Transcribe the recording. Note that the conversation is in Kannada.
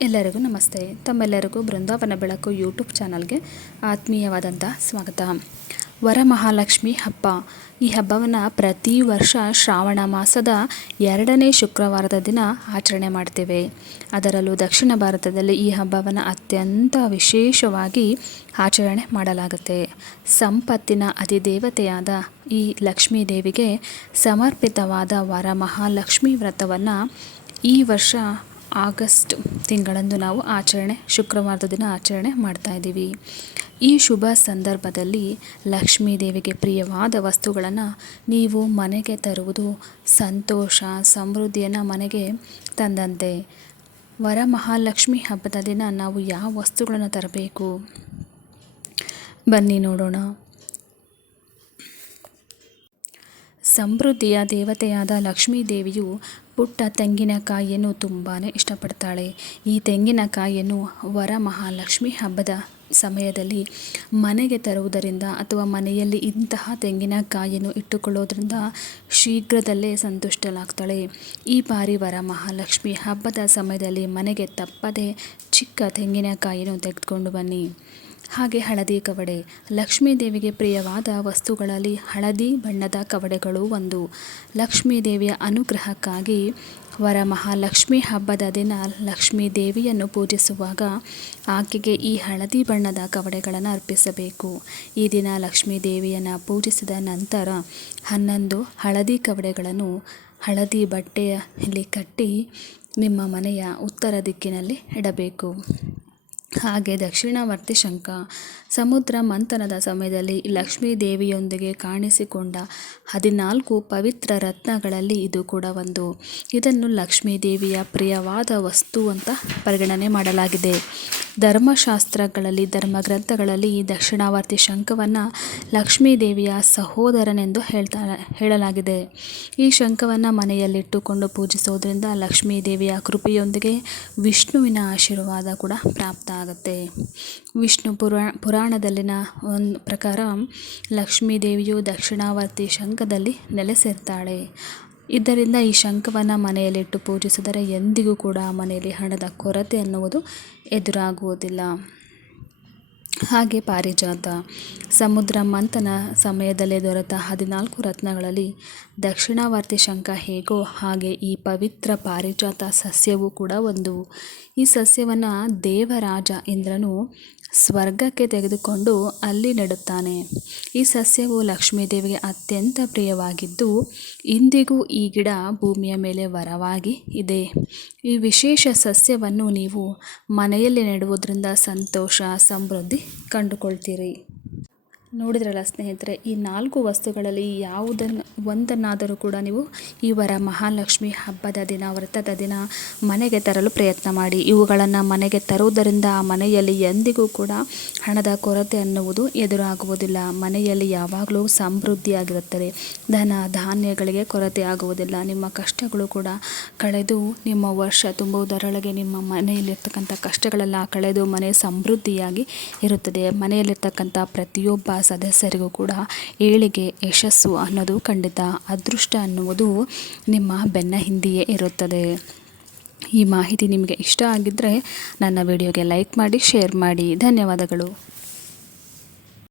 ಎಲ್ಲರಿಗೂ ನಮಸ್ತೆ. ತಮ್ಮೆಲ್ಲರಿಗೂ ಬೃಂದಾವನ ಬೆಳಕು ಯೂಟ್ಯೂಬ್ ಚಾನಲ್ಗೆ ಆತ್ಮೀಯವಾದಂಥ ಸ್ವಾಗತ. ವರಮಹಾಲಕ್ಷ್ಮಿ ಹಬ್ಬ. ಈ ಹಬ್ಬವನ್ನು ಪ್ರತಿ ವರ್ಷ ಶ್ರಾವಣ ಮಾಸದ 2ನೇ ಶುಕ್ರವಾರದ ದಿನ ಆಚರಣೆ ಮಾಡ್ತೇವೆ. ಅದರಲ್ಲೂ ದಕ್ಷಿಣ ಭಾರತದಲ್ಲಿ ಈ ಹಬ್ಬವನ್ನು ಅತ್ಯಂತ ವಿಶೇಷವಾಗಿ ಆಚರಣೆ ಮಾಡಲಾಗುತ್ತೆ. ಸಂಪತ್ತಿನ ಅಧಿದೇವತೆಯಾದ ಈ ಲಕ್ಷ್ಮೀ ದೇವಿಗೆ ಸಮರ್ಪಿತವಾದ ವರಮಹಾಲಕ್ಷ್ಮಿ ವ್ರತವನ್ನು ಈ ವರ್ಷ ಆಗಸ್ಟ್ ತಿಂಗಳಂದು ನಾವು ಶುಕ್ರವಾರದ ದಿನ ಆಚರಣೆ ಮಾಡ್ತಾ ಇದ್ದೀವಿ. ಈ ಶುಭ ಸಂದರ್ಭದಲ್ಲಿ ಲಕ್ಷ್ಮೀ ದೇವಿಗೆ ಪ್ರಿಯವಾದ ವಸ್ತುಗಳನ್ನು ನೀವು ಮನೆಗೆ ತರುವುದು ಸಂತೋಷ ಸಮೃದ್ಧಿಯನ್ನು ಮನೆಗೆ ತಂದಂತೆ. ವರಮಹಾಲಕ್ಷ್ಮಿ ಹಬ್ಬದ ದಿನ ನಾವು ಯಾವ ವಸ್ತುಗಳನ್ನು ತರಬೇಕು ಬನ್ನಿ ನೋಡೋಣ. ಸಮೃದ್ಧಿಯ ದೇವತೆಯಾದ ಲಕ್ಷ್ಮೀ ದೇವಿಯು ಪುಟ್ಟ ತೆಂಗಿನಕಾಯಿಯನ್ನು ತುಂಬಾ ಇಷ್ಟಪಡ್ತಾಳೆ. ಈ ತೆಂಗಿನಕಾಯಿಯನ್ನು ವರಮಹಾಲಕ್ಷ್ಮಿ ಹಬ್ಬದ ಸಮಯದಲ್ಲಿ ಮನೆಗೆ ತರುವುದರಿಂದ ಅಥವಾ ಮನೆಯಲ್ಲಿ ಇಂತಹ ತೆಂಗಿನಕಾಯಿಯನ್ನು ಇಟ್ಟುಕೊಳ್ಳೋದ್ರಿಂದ ಶೀಘ್ರದಲ್ಲೇ ಸಂತುಷ್ಟಲಾಗ್ತಾಳೆ. ಈ ಬಾರಿ ವರಮಹಾಲಕ್ಷ್ಮಿ ಹಬ್ಬದ ಸಮಯದಲ್ಲಿ ಮನೆಗೆ ತಪ್ಪದೆ ಚಿಕ್ಕ ತೆಂಗಿನಕಾಯಿಯನ್ನು ತೆಗೆದುಕೊಂಡು ಬನ್ನಿ. ಹಾಗೆ ಹಳದಿ ಕವಡೆ. ಲಕ್ಷ್ಮೀ ದೇವಿಗೆ ಪ್ರಿಯವಾದ ವಸ್ತುಗಳಲ್ಲಿ ಹಳದಿ ಬಣ್ಣದ ಕವಡೆಗಳು ಒಂದು. ಲಕ್ಷ್ಮೀ ದೇವಿಯ ಅನುಗ್ರಹಕ್ಕಾಗಿ ವರಮಹಾಲಕ್ಷ್ಮಿ ಹಬ್ಬದ ದಿನ ಲಕ್ಷ್ಮೀ ದೇವಿಯನ್ನು ಪೂಜಿಸುವಾಗ ಆಕೆಗೆ ಈ ಹಳದಿ ಬಣ್ಣದ ಕವಡೆಗಳನ್ನು ಅರ್ಪಿಸಬೇಕು. ಈ ದಿನ ಲಕ್ಷ್ಮೀ ದೇವಿಯನ್ನು ಪೂಜಿಸಿದ ನಂತರ 11 ಹಳದಿ ಕವಡೆಗಳನ್ನು ಹಳದಿ ಬಟ್ಟೆಯಲ್ಲಿ ಕಟ್ಟಿ ನಿಮ್ಮ ಮನೆಯ ಉತ್ತರ ದಿಕ್ಕಿನಲ್ಲಿ ಇಡಬೇಕು. ಹಾಗೆ ದಕ್ಷಿಣಾವರ್ತಿ ಶಂಖ. ಸಮುದ್ರ ಮಂಥನದ ಸಮಯದಲ್ಲಿ ಲಕ್ಷ್ಮೀ ದೇವಿಯೊಂದಿಗೆ ಕಾಣಿಸಿಕೊಂಡ 14 ಪವಿತ್ರ ರತ್ನಗಳಲ್ಲಿ ಇದು ಕೂಡ ಒಂದು. ಇದನ್ನು ಲಕ್ಷ್ಮೀ ದೇವಿಯ ಪ್ರಿಯವಾದ ವಸ್ತು ಅಂತ ಪರಿಗಣನೆ ಮಾಡಲಾಗಿದೆ. ಧರ್ಮಶಾಸ್ತ್ರಗಳಲ್ಲಿ ಧರ್ಮಗ್ರಂಥಗಳಲ್ಲಿ ದಕ್ಷಿಣಾವರ್ತಿ ಶಂಖವನ್ನು ಲಕ್ಷ್ಮೀ ದೇವಿಯ ಸಹೋದರನೆಂದು ಹೇಳಲಾಗಿದೆ. ಈ ಶಂಖವನ್ನು ಮನೆಯಲ್ಲಿಟ್ಟುಕೊಂಡು ಪೂಜಿಸೋದ್ರಿಂದ ಲಕ್ಷ್ಮೀ ದೇವಿಯ ಕೃಪೆಯೊಂದಿಗೆ ವಿಷ್ಣುವಿನ ಆಶೀರ್ವಾದ ಕೂಡ ಪ್ರಾಪ್ತ ಆಗುತ್ತೆ. ವಿಷ್ಣು ಪುರಾಣದಲ್ಲಿನ ಒಂದು ಪ್ರಕಾರ ಲಕ್ಷ್ಮೀ ದೇವಿಯು ದಕ್ಷಿಣಾವರ್ತಿ ಶಂಖದಲ್ಲಿ ನೆಲೆಸಿರ್ತಾಳೆ. ಇದರಿಂದ ಈ ಶಂಖವನ್ನು ಮನೆಯಲ್ಲಿಟ್ಟು ಪೂಜಿಸಿದರೆ ಎಂದಿಗೂ ಕೂಡ ಮನೆಯಲ್ಲಿ ಹಣದ ಕೊರತೆ ಅನ್ನುವುದು ಎದುರಾಗುವುದಿಲ್ಲ. ಹಾಗೆ ಪಾರಿಜಾತ. ಸಮುದ್ರ ಮಂಥನ ಸಮಯದಲ್ಲಿ ದೊರೆತ 14 ರತ್ನಗಳಲ್ಲಿ ದಕ್ಷಿಣಾವರ್ತಿ ಶಂಖ ಹೇಗೋ ಹಾಗೆ ಈ ಪವಿತ್ರ ಪಾರಿಜಾತ ಸಸ್ಯವೂ ಕೂಡ ಒಂದು. ಈ ಸಸ್ಯವನ್ನು ದೇವರಾಜ ಇಂದ್ರನು ಸ್ವರ್ಗಕ್ಕೆ ತೆಗೆದುಕೊಂಡು ಅಲ್ಲಿ ನೆಡುತ್ತಾನೆ. ಈ ಸಸ್ಯವು ಲಕ್ಷ್ಮೀ ದೇವಿಗೆ ಅತ್ಯಂತ ಪ್ರಿಯವಾಗಿದ್ದು ಇಂದಿಗೂ ಈ ಗಿಡ ಭೂಮಿಯ ಮೇಲೆ ವರವಾಗಿ ಇದೆ. ಈ ವಿಶೇಷ ಸಸ್ಯವನ್ನು ನೀವು ಮನೆಯಲ್ಲಿ ನೆಡುವುದರಿಂದ ಸಂತೋಷ ಸಮೃದ್ಧಿ ಕಂಡುಕೊಳ್ತೀರಿ. ನೋಡಿದ್ರಲ್ಲ ಸ್ನೇಹಿತರೆ, ಈ 4 ವಸ್ತುಗಳಲ್ಲಿ ಒಂದನ್ನಾದರೂ ಕೂಡ ನೀವು ಈ ವರಮಹಾಲಕ್ಷ್ಮಿ ಹಬ್ಬದ ದಿನ ವ್ರತದ ದಿನ ಮನೆಗೆ ತರಲು ಪ್ರಯತ್ನ ಮಾಡಿ. ಇವುಗಳನ್ನು ಮನೆಗೆ ತರುವುದರಿಂದ ಮನೆಯಲ್ಲಿ ಎಂದಿಗೂ ಕೂಡ ಹಣದ ಕೊರತೆ ಅನ್ನುವುದು ಎದುರಾಗುವುದಿಲ್ಲ. ಮನೆಯಲ್ಲಿ ಯಾವಾಗಲೂ ಸಮೃದ್ಧಿಯಾಗಿರುತ್ತದೆ. ಧನ ಧಾನ್ಯಗಳಿಗೆ ಕೊರತೆ ಆಗುವುದಿಲ್ಲ. ನಿಮ್ಮ ಕಷ್ಟಗಳು ಕೂಡ ಕಳೆದು ನಿಮ್ಮ ವರ್ಷ ತುಂಬುವುದರೊಳಗೆ ನಿಮ್ಮ ಮನೆಯಲ್ಲಿರ್ತಕ್ಕಂಥ ಕಷ್ಟಗಳೆಲ್ಲ ಕಳೆದು ಮನೆ ಸಮೃದ್ಧಿಯಾಗಿ ಇರುತ್ತದೆ. ಮನೆಯಲ್ಲಿರ್ತಕ್ಕಂಥ ಪ್ರತಿಯೊಬ್ಬ ಸದಸ್ಯರಿಗೂ ಕೂಡ ಏಳಿಗೆ ಯಶಸ್ಸು ಅನ್ನೋದು ಖಂಡಿತ. ಅದೃಷ್ಟ ಅನ್ನುವುದು ನಿಮ್ಮ ಬೆನ್ನ ಹಿಂದೆಯೇ ಇರುತ್ತದೆ. ಈ ಮಾಹಿತಿ ನಿಮಗೆ ಇಷ್ಟ ಆಗಿದ್ದರೆ ನನ್ನ ವಿಡಿಯೋಗೆ ಲೈಕ್ ಮಾಡಿ, ಶೇರ್ ಮಾಡಿ. ಧನ್ಯವಾದಗಳು.